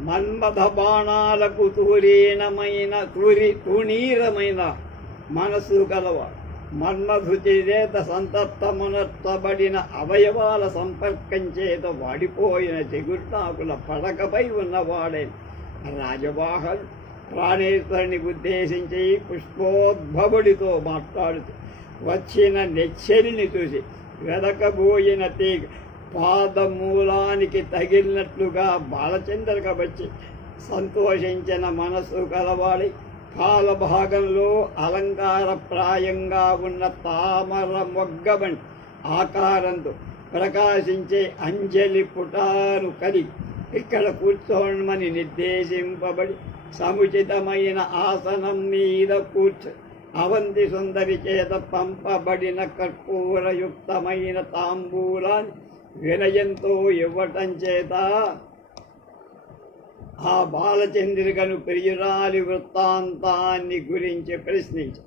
మన్మథ బాణాలకు తూరీనమైన తూరి తూణీరమైన మనసు కలవ మన్మధుచి చేత సంతప్తమునర్చబడిన అవయవాల సంపర్కం చేత వాడిపోయిన చెగుర్నాకుల పడకపై ఉన్నవాడే రాజవాహన్ ప్రాణేశ్వరిని ఉద్దేశించి పుష్పోద్భవుడితో మాట్లాడుతూ వచ్చిన నెచ్చరిని చూసి వెదకబోయిన తీగ పాదమూలానికి తగిలినట్లుగా బాలచంద్రక వచ్చి సంతోషించిన మనసు కలవాడి కాలభాగంలో అలంకారప్రాయంగా ఉన్న తామర మొగ్గబడి ఆకారంతో ప్రకాశించే అంజలి పుటాను కలిగి ఇక్కడ కూర్చోమని నిర్దేశింపబడి సముచితమైన ఆసనం మీద కూర్చు. అవంతి సుందరి చేత పంపబడిన కర్పూరయుక్తమైన తాంబూలాన్ని వినయంతో ఇవ్వటం చేత ఆ బాలచంద్రికను ప్రియురాలి వృత్తాంతాన్ని గురించి ప్రశ్నించి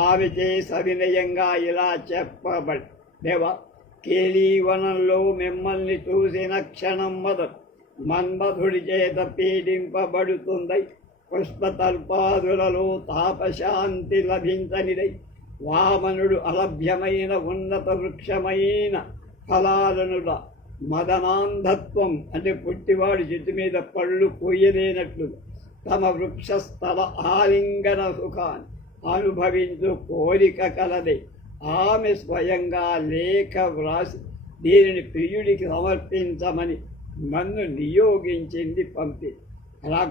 ఆమెచే సవినయంగా ఇలా చెప్పబడి దేవా కేలీవనంలో మిమ్మల్ని చూసిన క్షణం మొదలు మన్మధుడి చేత పీడింపబడుతుందై పుష్పతల్పాదులలో తాపశాంతి లభించనిదై వామనుడు అలభ్యమైన ఉన్నత వృక్షమైన ఫలాలనుల మదనాంధత్వం అంటే పుట్టివాడి చెట్టు మీద పళ్ళు కొయ్యలేనట్లు తమ వృక్షస్థల ఆలింగన సుఖాన్ని అనుభవించు కోరిక కలదే. ఆమె స్వయంగా లేఖ వ్రాసి దీనిని ప్రియుడికి సమర్పించమని నన్ను నియోగించింది పంపి.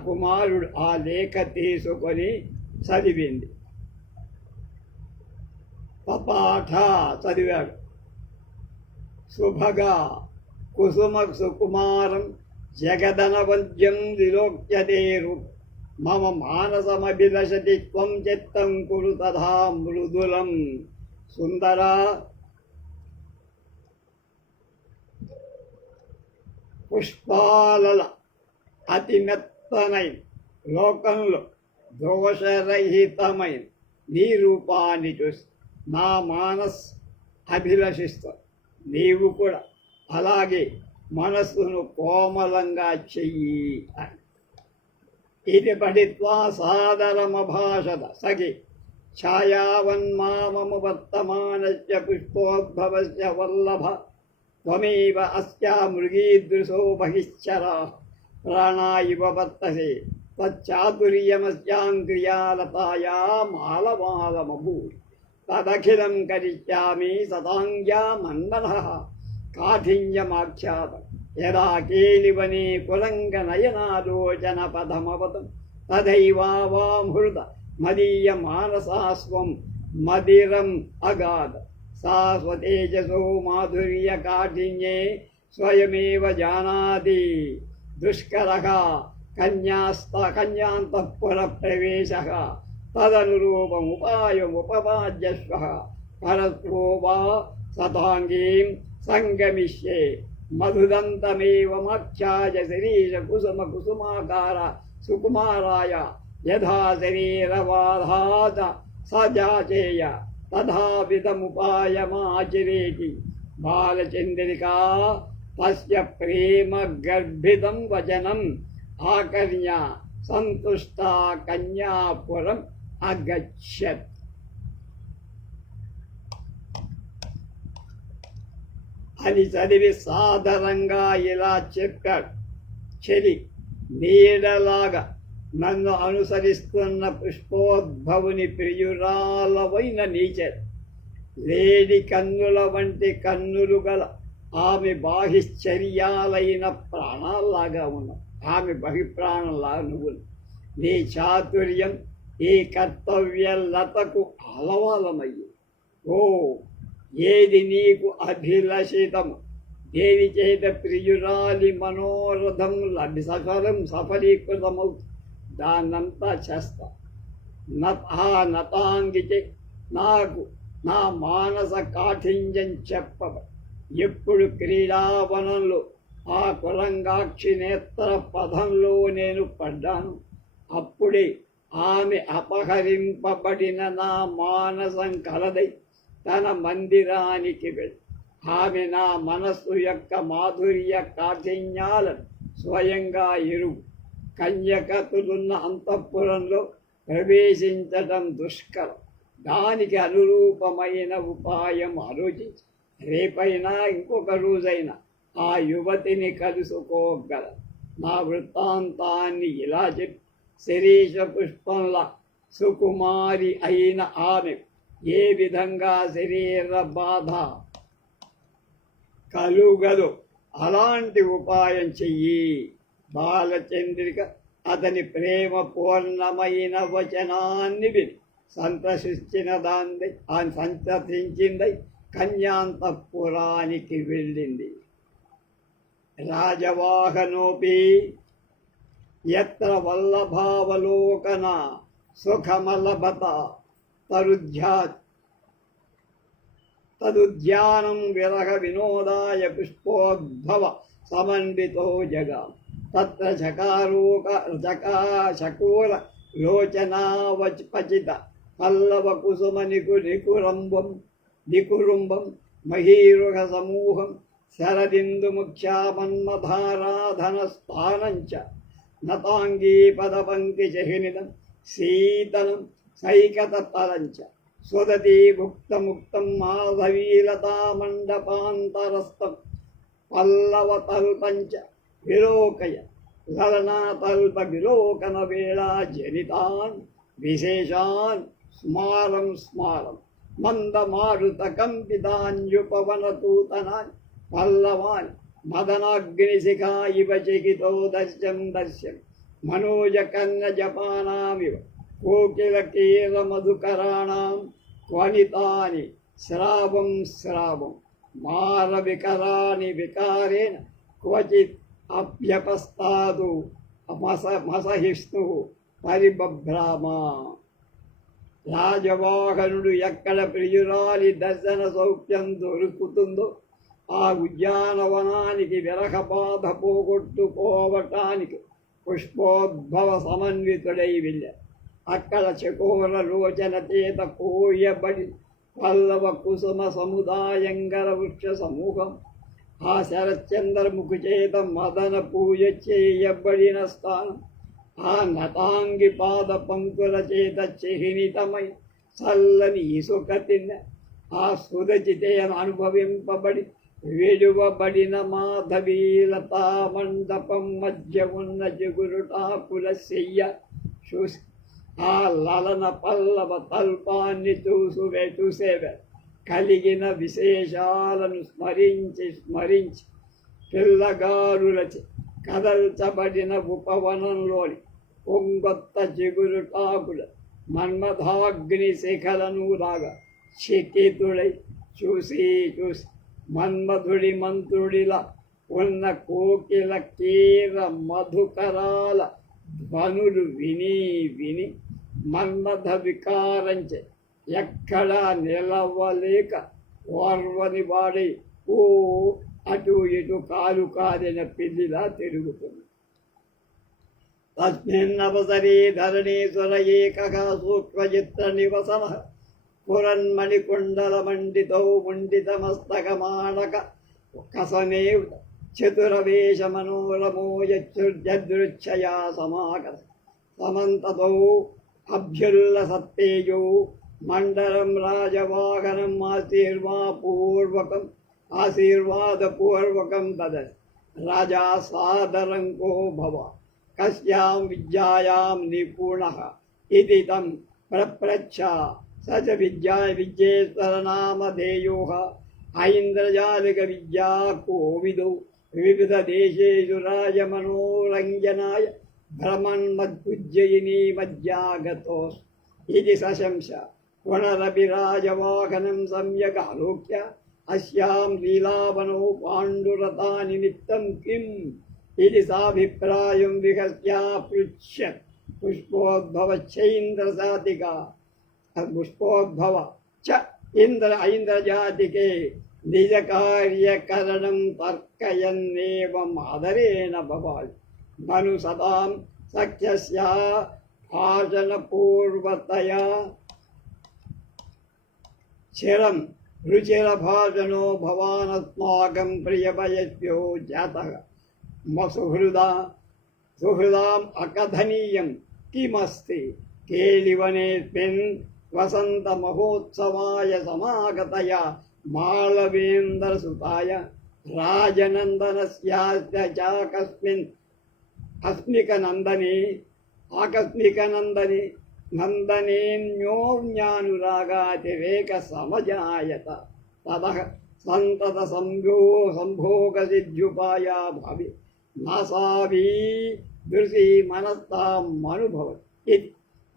కుమారుడు ఆ లేఖ తీసుకొని చదివింది. పపాఠ చదివాడు. శుభగా కుసుమ సుకుమారం జగదనవంద్యం విలోక్యతేరు మమ మానసమభిలషతి త్వం చిత్తం కురు తథా మృదులం. సుందర పుష్పాలల అతిమెత్తనై లోకంలో దోషరహితమైన నీ రూపాన్ని చూసి నా మానస్ అభిలషిస్తాను నీవు కూడా అలాగే మనస్సును కోమలంగా చెయ్యి అని. ఇది పఠిత్వా సాదరమభాషత సఖి ఛాయావన్మామము వర్తమానస్య పుష్పోద్భవస్య వల్లభ త్వమేవ అస్యా మృగీదృశో బహిశ్చరా. ప్రాణా ఇవ వర్తసే తచ్చాతుర్యమస్యాం క్రియాలతాయా మాలమాలమభూత్ తదఖిలం కరిష్యామి సతాంగ్యా మన్మనః కాఠిన్యమాఖ్యాతం యదా కేలివనే కులంగనయనాలోచన పదమవతం తథైవావామృత మదీయ మానసాస్వం మదిరం అగాధ సా స్వతేజసో మాధుర్య కాఠిన్యే స్వయమేవ జానాతి దుష్కర కన్యాస్త కన్యాంతఃపుర ప్రవేశ तदनुरूपम् उपायम् उपपाद्यस्वः परस्पो वा सताङ्गीं सङ्गमिष्ये मधुदन्तमेवमक्षाय शरीरकुसुमकुसुमाकार सुकुमाराय यथा शरीरवाधात स जाचेय तथापितमुपायमाचरेति। बालचन्द्रिका तस्य प्रेमगर्भितं वचनम् आकर्ण्या, सन्तुष्टा कन्या అగచ్చత్ అని చదివి సాధారణంగా ఇలా చెప్పాడు. చెలి నీడలాగా నన్ను అనుసరిస్తున్న పుష్పోద్భవుని ప్రియురాలవైన నీచర్ లేడి కన్నుల వంటి కన్నులు గల ఆమె బాహిశ్చర్యాలైన ప్రాణాల్లాగా ఉన్నావు ఆమె బహిప్రాణంలా నువ్వు నీ చాతుర్యం ఈ కర్తవ్య లతకు అలవాలమయ్యి. ఓ ఏది నీకు అభిలషితము దేని చేత ప్రియురాలి మనోరథం లభి సఫలం సఫలీకృతమవుతుంది దాన్నంతా చేస్తా. నత ఆ నతాంగితే నాకు నా మానస కాఠిన్యం చెప్పవ. ఎప్పుడు క్రీడావనంలో ఆ కులంగాక్షి నేత్ర పదంలో నేను పడ్డాను. అప్పుడే ఆమె అపహరింపబడిన నా మానసం కలదై తన మందిరానికి వెళ్ళి ఆమె నా మనస్సు యొక్క మాధుర్య కాఠిన్యాలను స్వయంగా ఎరువు కన్యకతులున్న అంతఃపురంలో ప్రవేశించడం దుష్కరం. దానికి అనురూపమైన ఉపాయం ఆలోచించి రేపైనా ఇంకొక రోజైనా ఆ యువతిని కలుసుకోగల నా వృత్తాంతాన్ని ఇలా చెప్పి శరీష పుష్పంల సుకుమారి అయిన ఆమె ఏ విధంగా శరీర బాధ కలుగదు? అలాంటి ఉపాయం చెయ్యి. బాలచంద్రిక అతని ప్రేమ పూర్ణమైన వచనాన్ని విని సంతసించిన దాన్ని ఆయన సంతసించిందై కన్యాంతపురానికి వెళ్ళింది. రాజవాహనోపి ఎత్ర వల్లభావలోకన సుఖమలభత తరుధ్యా తదుద్యానం విరహ వినోదాయ పుష్పోద్భవ సమన్వితో జగ తత్ర చకారోక చకా చకోర లోచనావపచిత పల్లవ కుసుమ నికు నికురంబం నికురుంబం మహీరుహ సమూహం శరదిందు ముఖ్యామన్మధారాధన స్థానంచ నతాంగీ పదపంక్తి చహినిదం శీతలం సైకతలంచ స్వదతి ముక్తముక్తం మాధవీలతా మండపాంతరస్థం పల్లవతల్పంచ విలోకయ లలనాతల్ప విలోకన వేళా జనితాన్ విశేషాన్ స్మారం స్మారం మందమారుత కంపితాన్యుపవనతూతనాన్ పల్లవాన్ మదనాగ్నిశిఖా ఇవ చకితో దర్శం దర్శం మనోజ కన్న జపానామివ కోకిల కీల మధుకరాణం క్వనితాని శ్రావం శ్రావం మార వికరాని వికారేణ క్వచిత్ అభ్యపస్తాదు మస మసహిష్ణు పరిబభ్రామ రాజవాహనుడు ఎక్కడ ప్రియురాలి దర్శన సౌఖ్యం దొరుకుతుందో ఆ ఉద్యానవనానికి విరహ బాధ పోగొట్టుకోవటానికి పుష్పోద్భవ సమన్వితుడై వెళ్ళ. అక్కడ చకోర లోచన చేత కోయబడి పల్లవ కుసుమ సముదాయంగర వృక్ష సమూహం ఆ శరచంద్రముఖు చేత మదన పూజ చేయబడిన స్థానం ఆ నతాంగి పాద పంకుల చేత చిహ్నితమై చల్లని ఇసుక తిన్న ఆ సురచితే అనుభవింపబడి వెలువబడిన మాధవీలతా మండపం మధ్య ఉన్న జిగురుటాకుల శయ్య చూసి ఆ లలన పల్లవ తల్పాన్ని చూసు చూసేవే కలిగిన విశేషాలను స్మరించి స్మరించి పిల్లగారులచి కదల్చబడిన ఉపవనంలోని పొంగొత్త జిగురుటాకుల మన్మథాగ్ని శిఖలను రాగా చికితుడై చూసి చూసి మన్మధుడి మంత్రుడిలా ఉన్న కోకిల కీర మధుకరాల ధ్వనులు విని విని మన్మథ వికారంచే ఎక్కడా నిలవలేక ఓర్వని వాడి ఓ అటు ఇటు కాలు కాదిన పిల్లిలా తిరుగుతుంది. తస్మిన్నవసరే ధరణీశ్వర ఏకగా సూక్ష్మచిత్ర నివసన పురన్మణికుండలమండితౌ ముండితమస్తకమాడక కసనే చతురవేశమనోరమో యచ్చృచ్చయా సమాగత సమంతతో అభ్యుల్లసత్తేజో మండలం రాజవాహనం ఆశీర్వాపూర్వకం ఆశీర్వాదపూర్వకం తద రాజా సాదరంకో భవ కస్యాం విద్యాయాం నిపుణ ఇది తం ప్రప్రచ్చ సచ విద్యా విద్యేశ్వరనామధేయోహ ఐంద్రజాలిక విద్యా కోవిదో వివిధ దేశేషు రాజమనోరంజనాయ భ్రమన్మద్భుజ్జయినీ మధ్యాగతోస్ ఇది సశంస పునరభిరాజవాహనం సమ్యక్ ఆలోక్య అస్యాం లీలావనో పాండురథాని నిత్యం కిం ఇది సాభిప్రాయం విహస్యా పృచ్ఛ పుష్పోద్భవచ్చైంద్రసాతిగా पुष्पोद्भव च इन्द्र ऐन्द्रजातिके निजकार्यकरणं तर्कयन्नेवम् आदरेण भवान्। ननु सदां सख्यस्या भाषणपूर्वतया चिरं भवानस्माकं प्रियवयस्यो जातः। मसुहृदा, सुहृदाम् अकथनीयं। किमस्ति? केलिवनेऽस्मिन् వసంత మహోత్సవాయ సమాగతయ మాళవేంద్రసుతాయ రాజనందనస్యాస్య చాకస్మిన్ అస్మిక నందనే ఆకస్మిక నందనే నందనేన్యో జ్ఞానురాగాతిరేక సమజాయత తద సంతత సంభో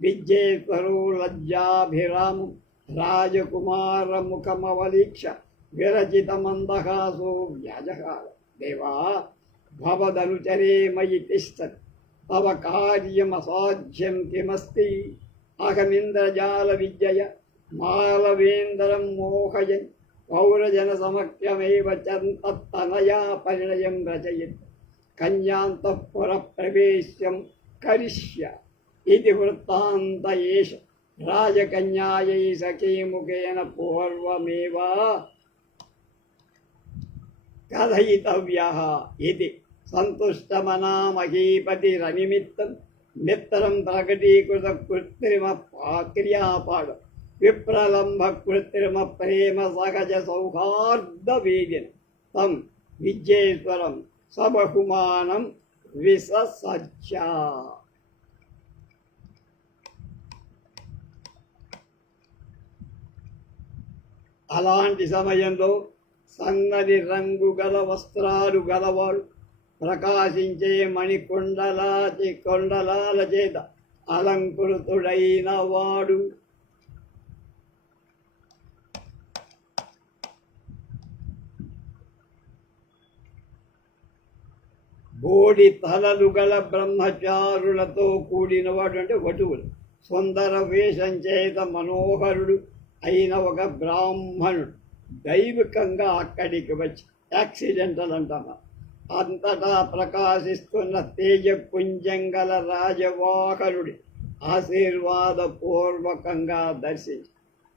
సంభోగ సిద్ధ్యుపాయా భవి నాసాభి దృశి మనస్తాం రాజకుమారముఖమవలీక్ష విరచితమందహాసో వ్యాజహార. దేవా భవదనుచరే మయి తిష్టతి తవ కార్యమసాధ్యం కిమస్తి. అహమింద్రజాల విద్యయ. మాలవేంద్రం మోహయన్. పౌరజన సమక్షమేవ చంతనయా పరిణయం రచయత్. కన్యాంతఃపుర ప్రవేశ్యం కరిష్య. ఇది వృత్తాంత ఏష రాజకన్యాయై సఖీముఖేన పూర్వమేవ కథయితవ్య ఇది సంతుష్టమనా మహీపతిరనిమిత్తం మిత్రం ప్రకటీకృత కృత్రిమ క్రియాపాడు విప్రలంభ కృత్రిమ ప్రేమ సహజ సౌహార్ద వేదిన తం విద్యేశ్వరం సబహుమానం విససజ్జా అలాంటి సమయంలో సన్నని రంగు గల వస్త్రాలు గలవాడు ప్రకాశించే మణికొండలాచి కొండలాల చేత అలంకృతుడైన వాడు. బోడి తలలు గల బ్రహ్మచారులతో కూడినవాడు అంటే వటువులు. సుందర వేషం చేత మనోహరుడు. అయిన ఒక బ్రాహ్మణుడు దైవికంగా అక్కడికి వచ్చి యాక్సిడెంటల్ అంటామా? అంతటా ప్రకాశిస్తున్న తేజపుంజంగల రాజవాహనుడి ఆశీర్వాదపూర్వకంగా దర్శించి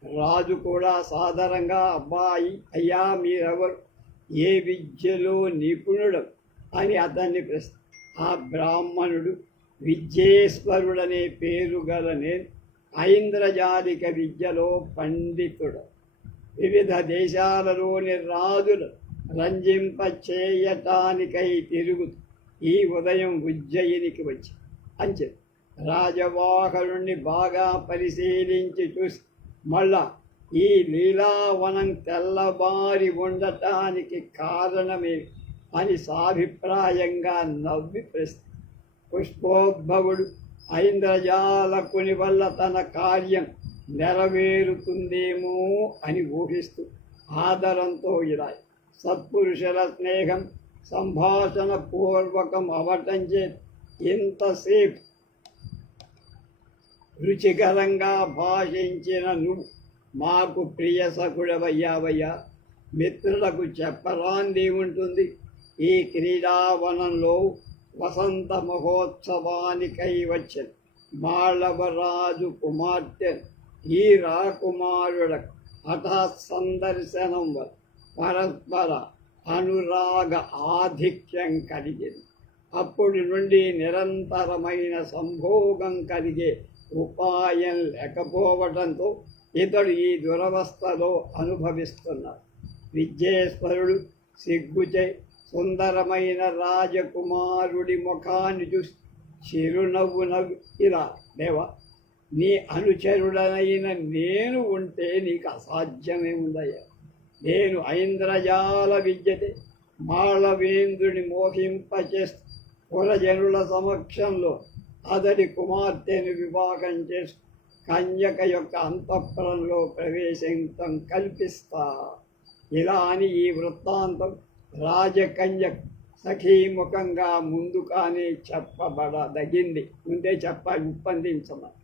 రాజు కూడా సాధారణంగా అబ్బాయి అయ్యా మీరెవరు? ఏ విద్యలో నిపుణుడు? అని అతన్ని ప్రశ్న ఆ బ్రాహ్మణుడు విద్యేశ్వరుడనే పేరు గల నేను ఐంద్రజాలిక విద్యలో పండితుడు. వివిధ దేశాలలోని రాజులు రంజింప చేయటానికై తిరుగుతూ ఈ ఉదయం ఉజ్జయినికి వచ్చి అంచె రాజవాహనుణ్ణి బాగా పరిశీలించి చూసి మళ్ళా ఈ లీలావనం తెల్లబారి ఉండటానికి కారణమే అని సాభిప్రాయంగా నవ్వి ప్రశ్న పుష్పోద్భవుడు ఐంద్రజాలకుని వల్ల తన కార్యం నెరవేరుతుందేమో అని ఊహిస్తూ ఆదరంతో ఇలా సత్పురుషుల స్నేహం సంభాషణ పూర్వకం అవటం చేత ఇంతసేపు రుచికరంగా భాషించిన నువ్వు మాకు ప్రియ సకుడవయ్యావయ్యా. మిత్రులకు చెప్పరాంది ఉంటుంది. ఈ క్రీడావనంలో వసంత మహోత్సవానికై వచ్చిన మాళవరాజు కుమార్తె ఈ రాకుమారుడ హఠాత్ సందర్శనం వల్ల పరస్పర అనురాగ ఆధిక్యం కలిగింది. అప్పటి నుండి నిరంతరమైన సంభోగం కలిగే ఉపాయం లేకపోవడంతో ఇతడు ఈ దురవస్థలో అనుభవిస్తున్నారు. విద్యేశ్వరుడు సిగ్గుచే సుందరమైన రాజకుమారుడి ముఖాన్ని చూసి చిరునవ్వు నవ్వు ఇలా దేవా నీ అనుచరుడనైన నేను ఉంటే నీకు అసాధ్యమే ఉందయ్యా. నేను ఐంద్రజాల విద్యతే మాళవేంద్రుని మోహింపచేస్తూ కులజనుల సమక్షంలో అతడి కుమార్తెను వివాహం చేస్తూ కన్యక యొక్క అంతఃపురంలో ప్రవేశించం కల్పిస్తా. ఇలా అని ఈ వృత్తాంతం రాజకన్య సఖీముఖంగా ముందుగానే చెప్పబడదగింది. ముందే చెప్ప ఉప్పందించమని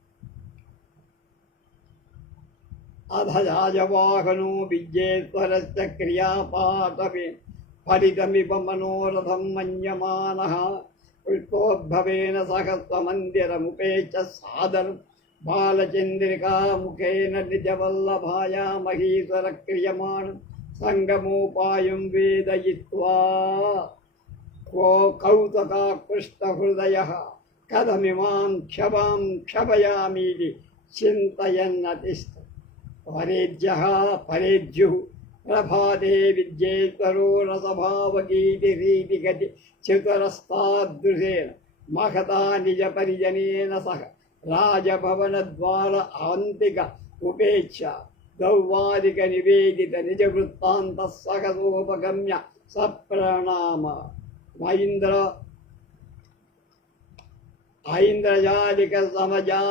అధ రాజవాహనో విద్యేశ్వరస్య క్రియాపాఠమే ఫలితమివ మనోరథం మన్యమాన. పుష్పోద్భవేన సహస్రమందిరముపేచ సాదరం బాలచంద్రికాముఖేన నిజవల్లభాయా మహీశ్వర క్రియమాణం. సంగమోపాయం వేదయిత్వా. కో కౌతకాకృష్టహృదయ కథమిమాం క్షమాం క్షపయామీది చింతయన్నతిష్ట పరేజ్య పరేజ్యు ప్రభాతే విద్యేశ్వరో రసభావగీతి గతి చతురస్తాదృశేన మహతా నిజ పరిజనేన సహ రాజభవన ద్వార ఆంతిక ఉపేక్ష. దౌవాదిక నివేదిత నిజ వృత్తాంత సహదోపగమ్య సప్రణామ మహీంద్ర ఐంద్రజాలిక సమజా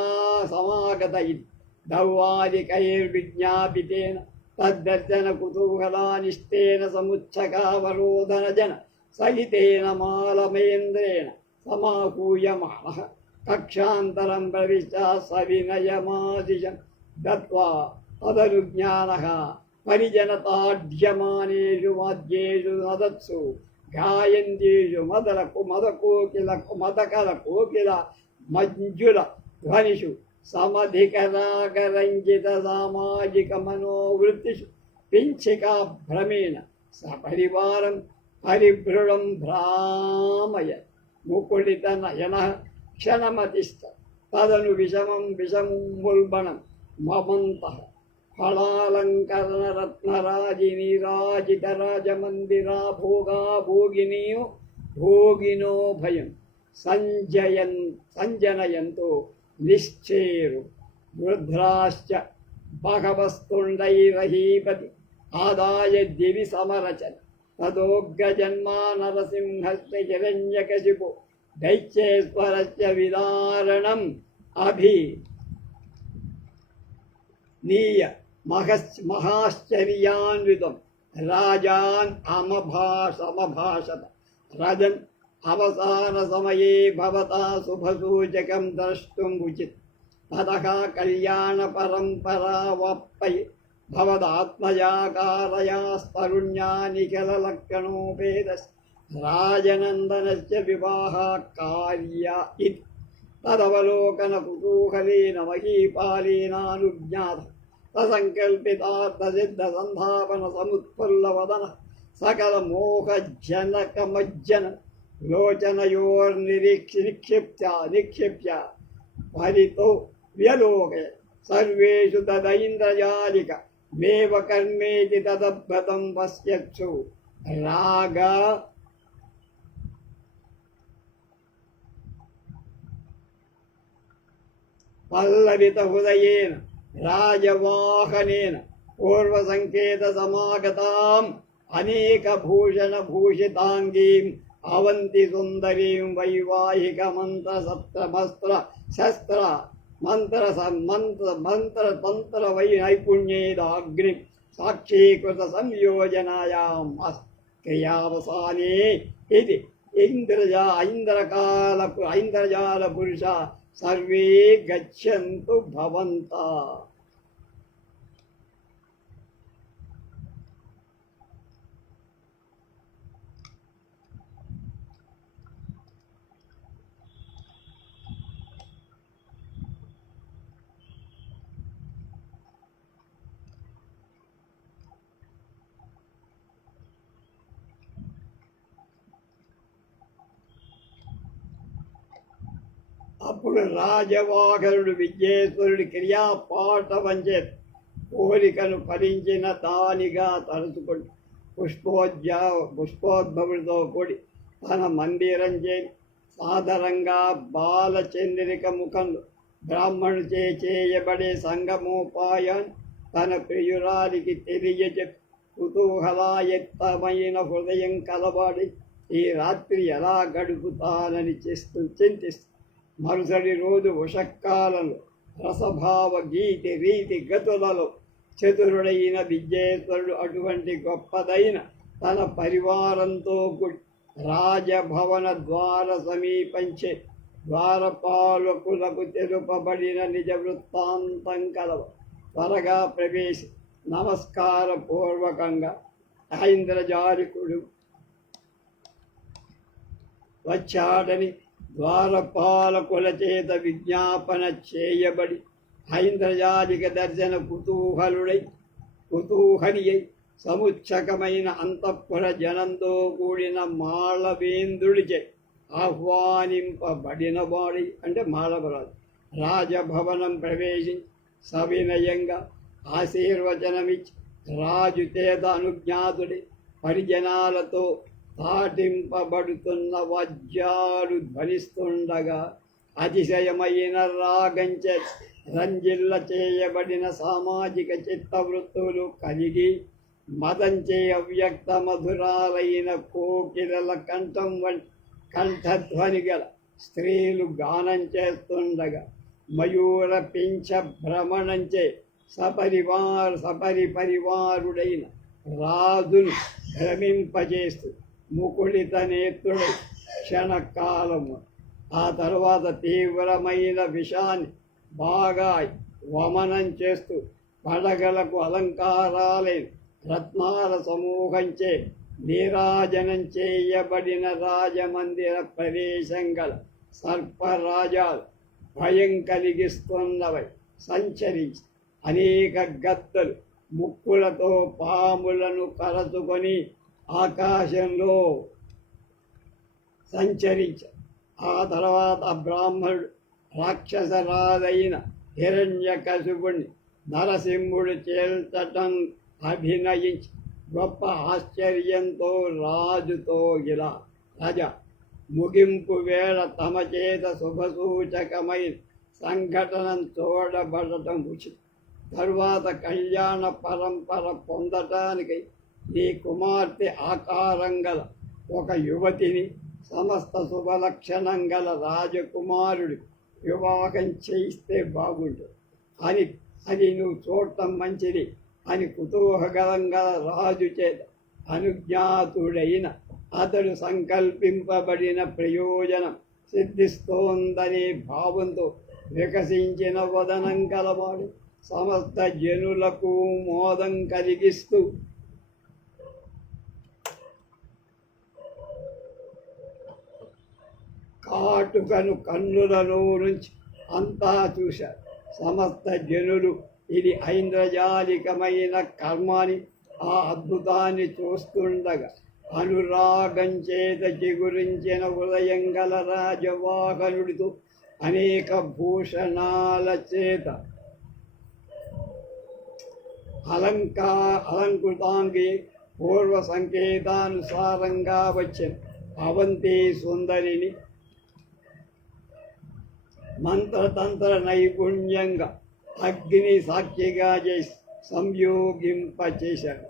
సమాగత ఇది దౌవాదికైర్విజ్ఞాపితేన తద్దర్శన కుతూహలానిష్టేన సముచ్చకావరోధన జన సహితేన మాలమేంద్రేణ సమాకూయమాన కక్షాంతరం ప్రవిశ సవినయమాదిశం దత్వా అదరు జ్ఞాన పరిజనతాఢ్యమానేషు వాద్యేషు నదత్సు గాయంతీషు మదలకు మదకోకిల మదకల కోకిల మంజుల ధ్వనిషు సమధికరాగరంజిత సామాజిక మనోవృత్తిషు పింఛికా భ్రమేణ సపరివారం పరిభృడం భ్రామయ ముకుళిత నయన క్షణమతిష్ట తదను విషమం విషమం విషముల్బణం మమంతః ఫలాలంకరణ రత్నరాజి నీరాజిత రాజమందిరా భోగా భోగినీయో భోగినో భయం. సంజయన్ సంజనయంతో నిశ్చేరు. వృద్ధ్రాశ్చ భగవస్తుండైరహీపతి. ఆదాయ దివి సమరచన. తదోగ్రజన్మా నరసింహస్య హిరణ్యకశిపు. దైత్యేశ్వరస్య విదారణం. అభి. నీయ. మహస్ మహాశ్చర్యాన్వితం రాజాన్ అమభాషమభాషత రజన్ అవసాన సమయే భవతా శుభసూచకం ద్రష్టుం ఉచిత్. తతः కళ్యాణ పరంపరా వాప్పై. భవదాత్మజాకారయాస్తరుణ్యా నిఖిలలక్షణోపేదస్ రాజనందనస్య వివాహ కార్య ఇది. తదవలోకన కుతూహలేన మహీపాలేనానుజ్ఞాతం. ససంకల్పితార్థసిద్ధ సంధాపన సముత్ఫుల్లవదన సకల మోహజనకమజ్జన లోచనయోర్నిరీక్ష నిక్షిప్య నిక్షిప్య పరితో వ్యలోకయ సర్వేషు తదైంద్రజాలిక మేవ కర్మేతి తదభ్రతం పశ్యత్సు రాగ రాజవాహనేన పూర్వసంకేత సమాగతాం అనేక భూషణ భూషితాంగీం అవంతి సుందరీం వైవాహిక మంత్ర సత్రమస్త్ర శస్త్ర మంత్ర మంత్ర మంత్ర తంత్ర వై నైపుణ్యేదాగ్ని సాక్షీకృత సంయోజనాయాం క్రియావసానే ఇది. ఇంద్రజా ఐంద్రకాల ఐంద్రజాల పురుష సర్వే గచ్చంతు భవంత. అప్పుడు రాజవాహనుడు విజయేశ్వరుడి క్రియాపాఠవంచే కోరికను ఫలించిన తానిగా తలుచుకుంటు పుష్పోద్యా పుష్పోద్భవుడితో కూడి తన మందిరం చే సాదరంగా బాలచంద్రిక ముఖంలో బ్రాహ్మణుచే చేయబడే సంగమోపాయాన్ని తన ప్రియురాలికి తెలియజెప్పి కుతూహలాయుక్తమైన హృదయం కలవాడి ఈ రాత్రి ఎలా గడుపుతానని చేస్తూ చింతిస్తూ మరుసటి రోజు ఉషక్కాలలో రసభావ గీతి రీతి గతులలో చతురుడైన విజయేశ్వరుడు అటువంటి గొప్పదైన తన పరివారంతో రాజభవన ద్వార సమీపించే ద్వారపాలకులకు తెలుపబడిన నిజ వృత్తాంతం కలవ త్వరగా ప్రవేశి నమస్కార పూర్వకంగా ఐంద్రజారికుడు వచ్చాడని ద్వారపాలకుల చేత విజ్ఞాపన చేయబడి ఐంద్రజాలిక దర్శన కుతూహలుడై కుతూహలియై సముచ్చకమైన అంతఃపుర జనంతో కూడిన మాళవేంద్రుడిచే ఆహ్వానింపబడిన వాడి అంటే మాళవరాజు రాజభవనం ప్రవేశించి సవినయంగా ఆశీర్వచనమిచ్చి రాజు చేత అనుజ్ఞాతుడి పరిజనాలతో తాటింపబడుతున్న వజ్రాలు ధ్వనిస్తుండగా అతిశయమైన రాగంచే రంజిల్ల చేయబడిన సామాజిక చిత్తవృత్తులు కలిగి మదంచే అవ్యక్త మధురాలైన కోకిలల కంఠం వంటి కంఠధ్వని గల స్త్రీలు గానం చేస్తుండగా మయూర పింఛ భ్రమణంచే సపరివార సపరి పరివారుడైన రాజును భ్రమింపజేస్తూ ముకుళిత నేత్రుడు క్షణకాలము. ఆ తర్వాత తీవ్రమైన విషాన్ని బాగా వమనం చేస్తూ పడగలకు అలంకారాలైన రత్నాల సమూహంచే నీరాజనం చేయబడిన రాజమందిర ప్రవేశం గల సర్పరాజాలు భయం కలిగిస్తున్నవై సంచరించి అనేక గత్తలు ముక్కులతో పాములను కరచుకొని ఆకాశంలో సంచరించ. ఆ తర్వాత బ్రాహ్మణుడు రాక్షసరాజైన హిరణ్యకశిపుణ్ణి నరసింహుడు చేల్చటం అభినయించి గొప్ప ఆశ్చర్యంతో రాజుతో ఇలా రజ ముగింపు వేళ తమ చేత శుభసూచకమైన సంఘటన చూడబడటం ఉచితం. తరువాత కళ్యాణ పరంపర పొందటానికి ఈ కుమార్తె ఆకారం గల ఒక యువతిని సమస్త శుభలక్షణం గల రాజకుమారుడు వివాహం చేయిస్తే బాగుంటుంది అని అది నువ్వు చూడటం మంచిది అని కుతూహలం గల రాజు చేత అనుజ్ఞాతుడైన అతడు సంకల్పింపబడిన ప్రయోజనం సిద్ధిస్తోందనే భావంతో వికసించిన వదనం గలవాడు సమస్త జనులకు మోదం కలిగిస్తూ కాటుకను కన్నులలో నుంచి అంతా చూశారు. సమస్త జనులు ఇది ఐంద్రజాలికమైన కర్మాని ఆ అద్భుతాన్ని చూస్తుండగా అనురాగం చేత చిగురించిన ఉదయం గల రాజవాహనుడితో అనేక భూషణాల చేత అలంకా అలంకృతాంగి పూర్వ సంకేతానుసారంగా వచ్చిన అవంతి సుందరిని మంత్రతంత్ర నైపుణ్యంగా అగ్ని సాక్షిగా చేసి సంయోగింప చేశాడు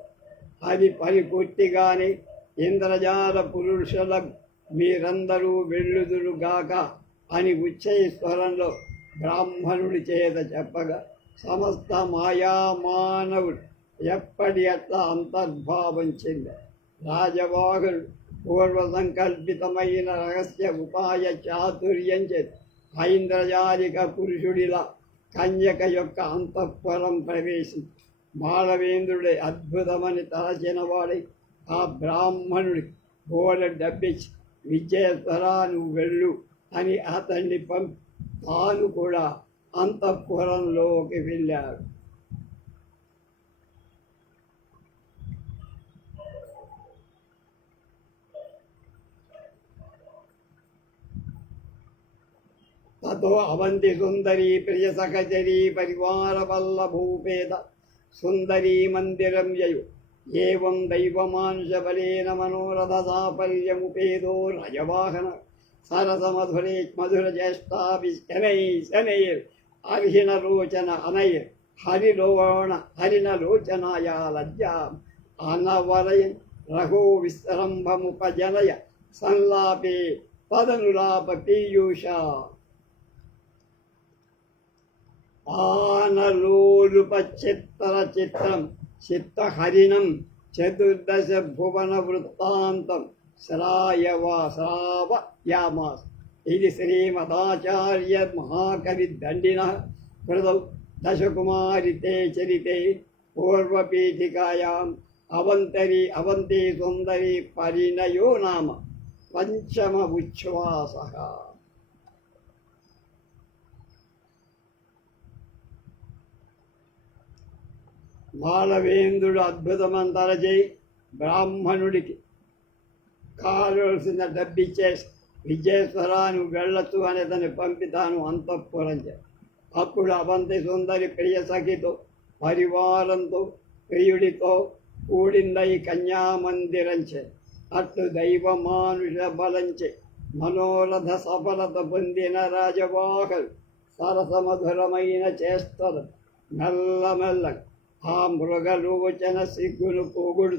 అది పరిపూర్తిగానే ఇంద్రజాల పురుషుల మీరందరూ వెళ్ళుదురుగాక అని ఉచ్చైశ్వరంలో బ్రాహ్మణుడి చేత చెప్పగా సమస్త మాయామానవుడు ఎప్పటి అట్లా అంతర్భావం చెందాడు? రాజవాహుడు పూర్వసంకల్పితమైన రహస్య ఉపాయ చాతుర్యం చేతి ఐంద్రజాలిక పురుషుడిలా కన్యక యొక్క అంతఃపురం ప్రవేశించి మాళవేంద్రుడి అద్భుతమని తలచిన వాడై ఆ బ్రాహ్మణుడి గోడ డబ్బిచ్చి విజయస్వరా నువ్వు వెళ్ళు అని అతన్ని పంపి తాను కూడా అంతఃపురంలోకి వెళ్ళాడు. అతో అవంతి సుందరీ ప్రియ సహచరీ పరివార వల్లభూపేద సుందరీ మందిరం యయు ఏం దైవమానుషబలేన మనోరథ సాఫల్యముపేదో రజవాహన సరసమధురే మధుర జ్యేష్ఠాభి శనై శనైర్ అర్హిణ రోచన అనైర్ హరిలోణ హరిణ లోచనాయా లజ్జా అనవరయన్ రఘో విశ్రంభముపజనయ సంలాపే పదనులాప పీయూష ఆనలోలుప చిత్తర చిత్రం చిత్తహరిణం చతుర్దశ భువన వృత్తాంతం శ్రాయవా యామాస్ ఇది శ్రీమదాచార్య మహాకవి దండిన కృతం. దశకుమారితే చరితే పూర్వపీఠికాయాం అవంతరి అవంతి సుందరి పరిణయో నామ. పంచమ ఉచ్ఛ్వాస. మాలవేంద్రుడు అద్భుతమంతరచేయి బ్రాహ్మణుడికి కావలసిన డబ్బిచ్చే విజయేశ్వరా నువ్వు వెళ్ళొచ్చు అని అతన్ని పంపితాను అంతఃపురం చే అప్పుడు అవంతి సుందరి ప్రియ సఖితో పరివారంతో ప్రియుడితో కూడిందై కన్యామందిరంచే అట్లు దైవ మానుష బలంచే మనోరథ సఫలత పొందిన రాజవాహలు సరసమధురమైన చేస్తారు మెల్లమెల్ల ఆ మృగలోచన సిగ్గును పోగొడు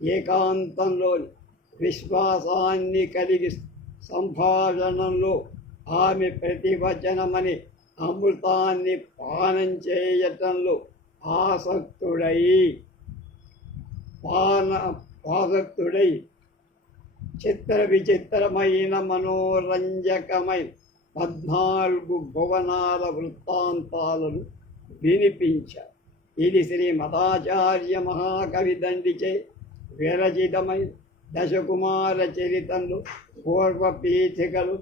ఏకాంతంలో విశ్వాసాన్ని కలిగి సంభాషణలో ఆమె ప్రతివచనమని అమృతాన్ని పానం చేయటంలో ఆసక్తుడై పాన ఆసక్తుడై చిత్ర విచిత్రమైన మనోరంజకమైన పద్నాలుగు భువనాల వృత్తాంతాలను వినిపించారు ఇది శ్రీ మతాచార్య మహాకవి దండిచే విరచితమై దశకుమార చరితలు పూర్వ పీఠికలు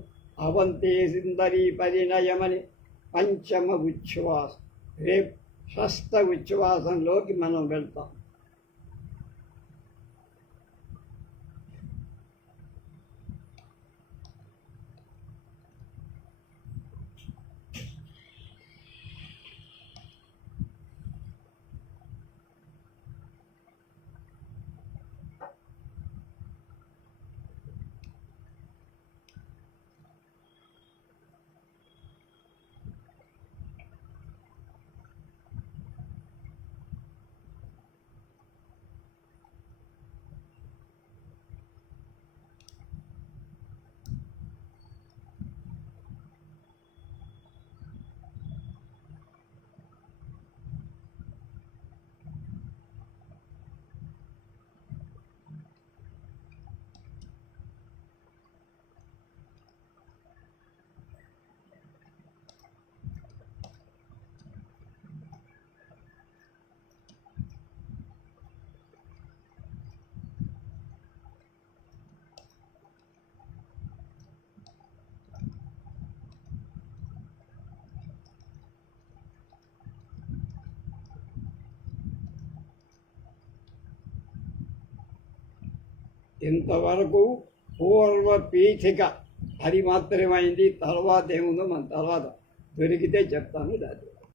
అవంతి సుందరి పరిణయమని పంచమ ఉచ్ఛ్వాసం రేపు షష్ట ఉచ్ఛ్వాసంలోకి మనం వెళ్తాం. ఇంతవరకు పూర్వ పీఠిక. అది మాత్రమైంది తర్వాత ఏముందో మన తర్వాత దొరికితే చెప్తాను దాని